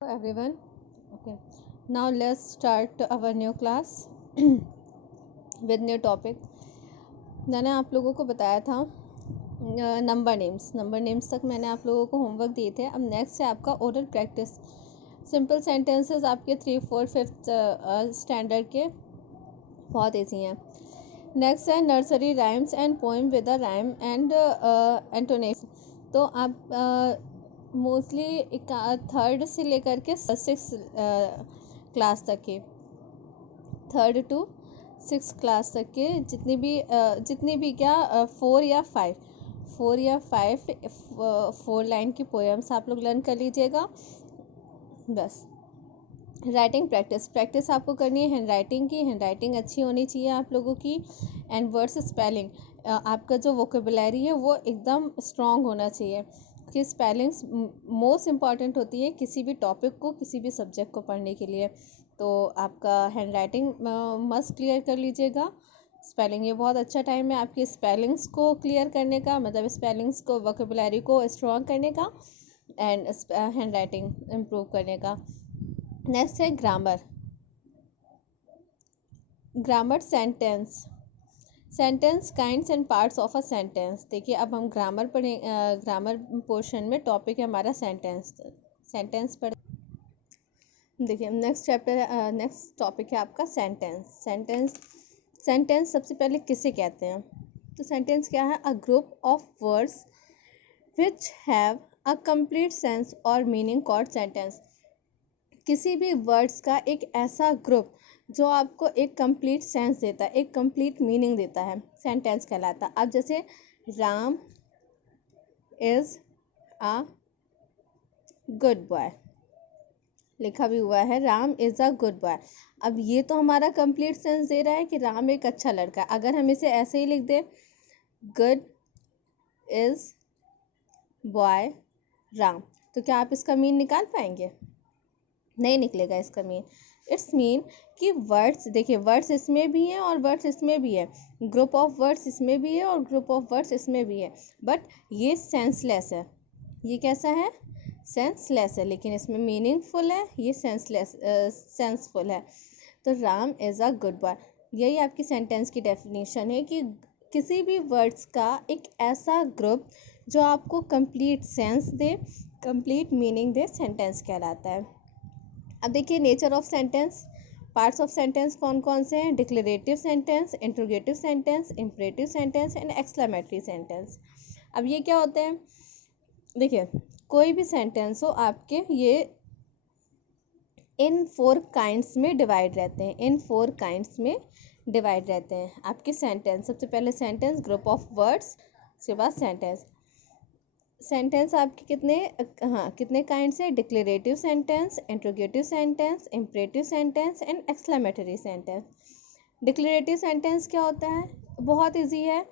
Everyone, okay, now let's start our new class with new topic. मैंने आप लोगों को बताया था नंबर नेम्स तक मैंने आप लोगों को होमवर्क दिए थे. अब नेक्स्ट है आपका ओरल प्रैक्टिस. सिंपल सेंटेंसेस आपके 3, 4, 5th स्टैंडर्ड के बहुत ईजी हैं. नेक्स्ट है nursery rhymes and poem with a rhyme and intonation. तो आप मोस्टली थर्ड से लेकर के 6 क्लास तक के, 3rd to 6 क्लास तक के जितनी भी क्या 4 या 5 4 लाइन की पोएम्स आप लोग लर्न कर लीजिएगा. बस राइटिंग प्रैक्टिस आपको करनी है. हैंड राइटिंग अच्छी होनी चाहिए आप लोगों की. एंड वर्ड्स स्पेलिंग, आपका जो वोकेबुलरी है वो एकदम स्ट्रॉन्ग होना चाहिए कि स्पेलिंग्स मोस्ट इम्पॉर्टेंट होती है किसी भी टॉपिक को, किसी भी सब्जेक्ट को पढ़ने के लिए. तो आपका हैंड राइटिंग मस्ट क्लियर कर लीजिएगा. स्पेलिंग, ये बहुत अच्छा टाइम है आपकी स्पेलिंग्स को क्लियर करने का, मतलब स्पेलिंग्स को, वोकेबुलरी को स्ट्रॉन्ग करने का एंड हैंड राइटिंग इम्प्रूव करने का. नेक्स्ट है grammar sentence kinds and parts of a sentence. देखिए अब हम ग्रामर पोर्शन में टॉपिक है हमारा सेंटेंस पढ़. देखिए नेक्स्ट टॉपिक है आपका सेंटेंस सबसे पहले किसे कहते हैं? तो सेंटेंस क्या है? A group of words which have a complete sense और मीनिंग कॉल्ड सेंटेंस. किसी भी वर्ड्स का एक ऐसा ग्रुप जो आपको एक कंप्लीट सेंस देता है, एक कंप्लीट मीनिंग देता है, सेंटेंस कहलाता है. अब जैसे Ram is a good boy, लिखा भी हुआ है Ram is a good boy. अब ये तो हमारा कंप्लीट सेंस दे रहा है कि राम एक अच्छा लड़का है. अगर हम इसे ऐसे ही लिख दें, गुड इज बॉय राम, तो क्या आप इसका मीन निकाल पाएंगे? नहीं निकलेगा इसका मीन. इट्स मीन कि वर्ड्स, देखिए वर्ड्स इसमें भी हैं और वर्ड्स इसमें भी है, ग्रुप ऑफ वर्ड्स इसमें भी है और ग्रुप ऑफ वर्ड्स इसमें भी है, बट ये सेंसलेस है. ये कैसा है? सेंसलेस है. लेकिन इसमें मीनिंगफुल है, ये सेंसफुल है. तो Ram is a good boy, यही आपकी सेंटेंस की डेफिनेशन है कि किसी भी वर्ड्स का एक ऐसा ग्रुप जो आपको complete sense they, complete meaning they, sentence कहलाता है. अब देखिए nature of sentence, parts of sentence कौन कौन से हैं? Declarative sentence, interrogative sentence, imperative sentence and exclamatory sentence. अब ये क्या होते हैं? देखिए कोई भी सेंटेंस हो आपके, ये इन 4 काइंड्स में डिवाइड रहते हैं. आपके सेंटेंस, सबसे पहले सेंटेंस, ग्रुप ऑफ वर्ड्स, उसके बाद सेंटेंस आपके कितने काइंड से? Declarative sentence, interrogative sentence, imperative sentence and exclamatory sentence. Declarative sentence क्या होता है? बहुत इजी है.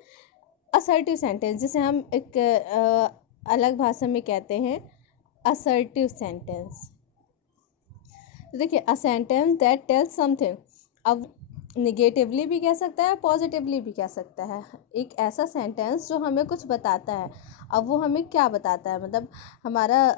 असर्टिव सेंटेंस, जिसे हम एक अलग भाषा में कहते हैं असर्टिव सेंटेंस. देखिए अ सेंटेंस दैट टेल्स समथिंग, अब निगेटिवली भी कह सकता है, पॉजिटिवली भी कह सकता है. एक ऐसा सेंटेंस जो हमें कुछ बताता है. अब वो हमें क्या बताता है? मतलब हमारा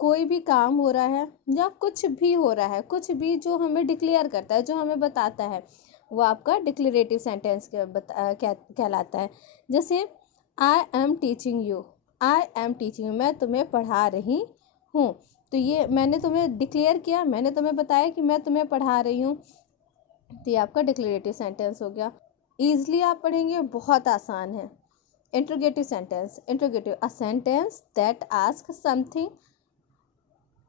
कोई भी काम हो रहा है या कुछ भी हो रहा है, कुछ भी जो हमें डिक्लेयर करता है, जो हमें बताता है, वो आपका डिक्लेरेटिव सेंटेंस कहलाता है. जैसे आई एम टीचिंग यू, मैं तुम्हें पढ़ा रही हूँ. तो ये मैंने तुम्हें डिक्लेयर किया, मैंने तुम्हें बताया कि मैं तुम्हें पढ़ा रही हूँ. तो ये आपका डिक्लेरेटिव सेंटेंस हो गया. ईजिली आप पढ़ेंगे, बहुत आसान है. Interrogative a sentence that ask something.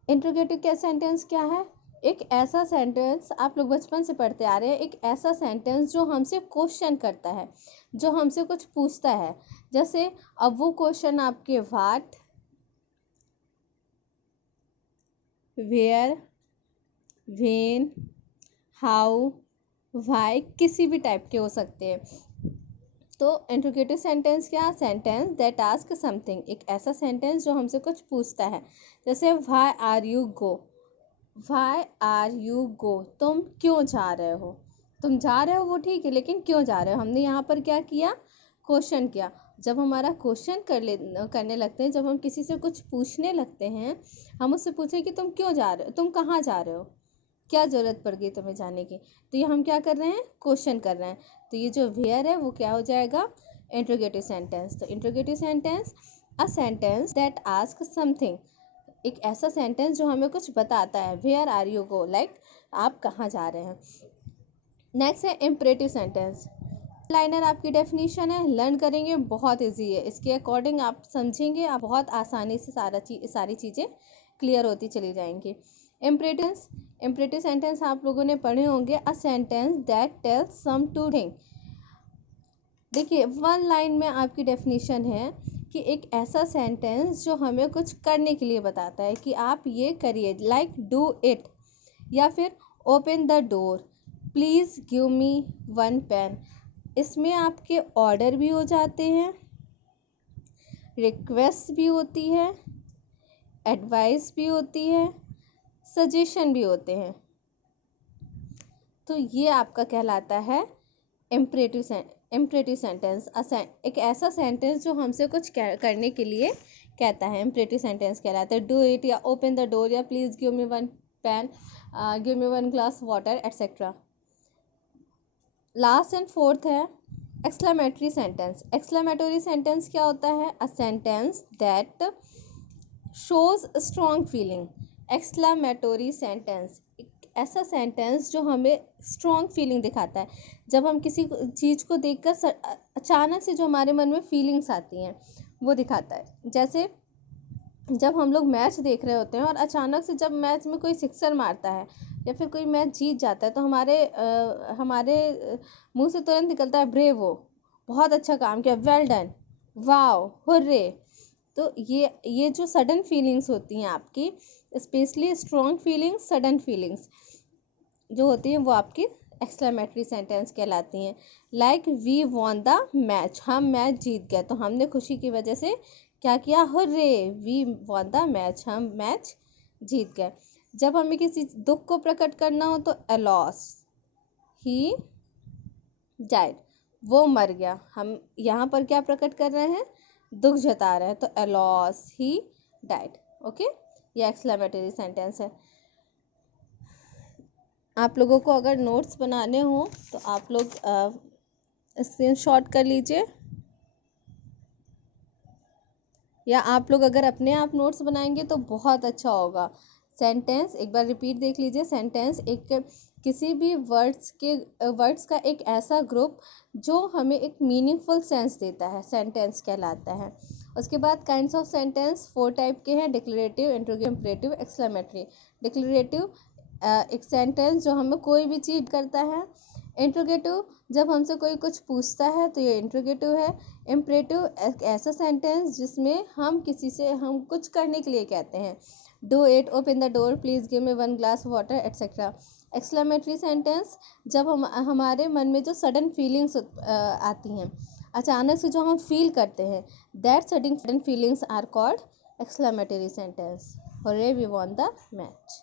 Interrogative क्या सेंटेंस क्या है? एक ऐसा सेंटेंस, आप लोग बचपन से पढ़ते आ रहे हैं, एक ऐसा सेंटेंस जो हमसे क्वेश्चन करता है, जो हमसे कुछ पूछता है. जैसे अब वो क्वेश्चन आपके what, where, when, how, why, किसी भी टाइप के हो सकते हैं. तो इंट्रोगेटिव सेंटेंस क्या? सेंटेंस दैट आस्क समथिंग, एक ऐसा सेंटेंस जो हमसे कुछ पूछता है. जैसे व्हाई आर यू गो, तुम क्यों जा रहे हो? तुम जा रहे हो वो ठीक है, लेकिन क्यों जा रहे हो? हमने यहाँ पर क्या किया? क्वेश्चन किया. जब हमारा क्वेश्चन करने लगते हैं, जब हम किसी से कुछ पूछने लगते हैं, हम उससे पूछें कि तुम क्यों जा रहे हो, तुम कहाँ जा रहे हो, क्या ज़रूरत पड़ गई तुम्हें जाने की, तो ये हम क्या कर रहे हैं, क्वेश्चन कर रहे हैं। तो ये जो वेयर है वो क्या हो जाएगा, इंट्रोगेटिव सेंटेंस। तो interrogative sentence, a sentence that ask something, एक ऐसा सेंटेंस जो हमें कुछ बताता है। Where are you go, like आप कहाँ जा रहे हैं। नेक्स्ट है इम्परेटिव सेंटेंस। लाइनर आपकी डेफिनेशन है, लर्न करेंगे, बहुत इजी है, इसके अकॉर्डिंग आप समझेंगे, आप बहुत आसानी से सारी चीज़ें क्लियर होती चली जाएंगी। इम्परेटिव सेंटेंस आप लोगों ने पढ़े होंगे, a sentence that tells some to thing. देखिए, वन लाइन में आपकी डेफिनेशन है कि एक ऐसा सेंटेंस जो हमें कुछ करने के लिए बताता है कि आप ये करिए, लाइक डू इट, या फिर open the door, please give me one pen. इसमें आपके ऑर्डर भी हो जाते हैं, रिक्वेस्ट भी होती है, एडवाइस भी होती है, सजेशन भी होते हैं। तो ये आपका कहलाता है इम्परेटिव सेंटेंस। एक ऐसा सेंटेंस जो हमसे कुछ करने के लिए कहता है, इम्परेटिव सेंटेंस कहलाता है। डू इट, या ओपन द डोर, या please give me one pen, give me one glass water, etcetera. Last and fourth है एक्सक्लेमेटरी सेंटेंस। एक्सक्लेमेटरी सेंटेंस क्या होता है, a sentence that shows strong feeling. Exclamatory sentence ऐसा sentence जो हमें strong feeling दिखाता है। जब हम किसी चीज़ को देखकर अचानक से जो हमारे मन में फीलिंग्स आती हैं वो दिखाता है। जैसे जब हम लोग मैच देख रहे होते हैं और अचानक से जब मैच में कोई सिक्सर मारता है या फिर कोई मैच जीत जाता है, तो हमारे मुंह से तुरंत निकलता है ब्रेवो, बहुत अच्छा काम किया, वेल डन, वाओ, हुर्रे। तो ये जो सडन फीलिंग्स होती हैं आपकी, specially strong feelings, sudden feelings जो होती हैं, वो आपकी एक्सक्लेमेटरी सेंटेंस कहलाती हैं। Like we won the match, हम मैच जीत गए, तो हमने खुशी की वजह से क्या किया, hurray, we won the match, हम मैच जीत गए। जब हमें किसी दुख को प्रकट करना हो तो अलॉस, ही डाइड, वो मर गया। हम यहाँ पर क्या प्रकट कर रहे हैं, दुख जता रहे हैं, तो अलॉस, ही डाइड। ओके, ये एक्सक्लेमेटरी सेंटेंस है। आप लोगों को अगर नोट्स बनाने हो तो आप लोग स्क्रीनशॉट कर लीजिए, या आप लोग अगर अपने आप नोट्स बनाएंगे तो बहुत अच्छा होगा। सेंटेंस एक बार रिपीट देख लीजिए। सेंटेंस एक किसी भी वर्ड्स का एक ऐसा ग्रुप जो हमें एक मीनिंगफुल सेंस देता है, सेंटेंस कहलाता है। उसके बाद काइंड्स ऑफ सेंटेंस 4 टाइप के हैं, declarative, interrogative, imperative, exclamatory. Declarative एक सेंटेंस जो हमें कोई भी चीज़ करता है। इंट्रोगेटिव जब हमसे कोई कुछ पूछता है तो ये इंट्रोगेटिव है। इम्परेटिव एक ऐसा सेंटेंस जिसमें हम कुछ करने के लिए कहते हैं, do it, open the door, please give me one glass water, etcetera. Exclamatory sentence जब हमारे मन में जो सडन फीलिंग्स आती हैं, अचानक से जो हम फील करते हैं, that sudden feelings are called exclamatory sentence. Hurray, we won the match.